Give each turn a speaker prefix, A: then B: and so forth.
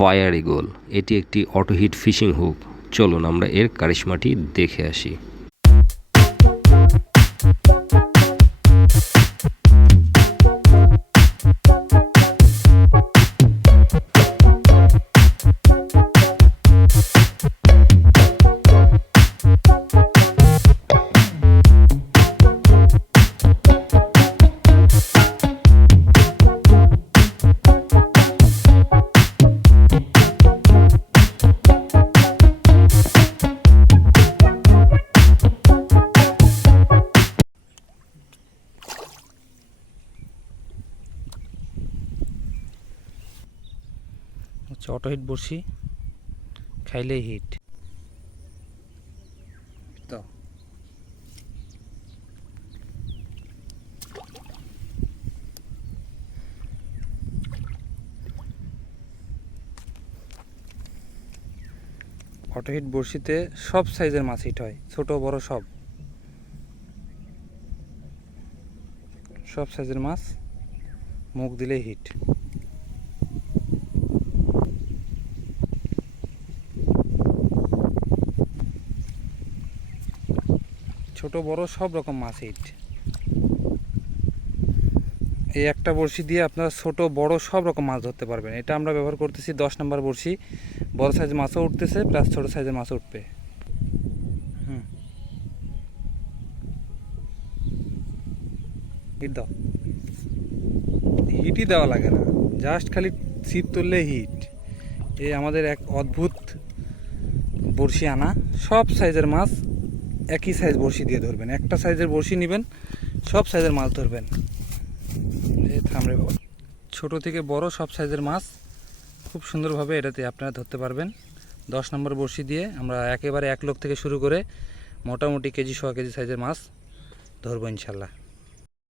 A: Fire গোল এটি একটি অটোহিট fishing hook. চলুন আমরা এর কারিশমাটি দেখে আসি।
B: হচ্ছে অটো হিট বসি খাইলেই হিট তো। অটো হিট বড়শিতে সব সাইজের মাছ হিট হয়, ছোট, বড় সব। সব সাইজের মাছ মুখ দিলে হিট ছোট, বড়, সব রকম মাছ হিট এই একটা বড়শি দিয়ে আপনারা ছোট, বড়, সব রকম মাছ ধরতে পারবেন। এটা আমরা ব্যবহার করতেছি দশ নম্বর বড়শি। বড় সাইজের মাছও উঠতেছে, প্লাস ছোট সাইজের মাছও উঠবে। হুম। হিট দাও। হিটই দেওয়া লাগে না। জাস্ট খালি ছিপ তুললে হিট। এই আমাদের এক অদ্ভুত বড়শি আনা। সব সাইজের মাছ একই সাইজ বড়শি দিয়ে ধরবেন। একটা সাইজের বড়শি নেবেন, সব সাইজের মাছ ধরবেন। থামড়ে ছোটো থেকে বড় সব সাইজের মাছ, খুব সুন্দরভাবে এটাতে আপনারা ধরতে পারবেন। দশ নম্বর বড়শি দিয়ে আমরা একেবারে এক লোক থেকে শুরু করে মোটামুটি কেজি সোয়া কেজি সাইজের মাছ ধরবো ইনশাল্লাহ।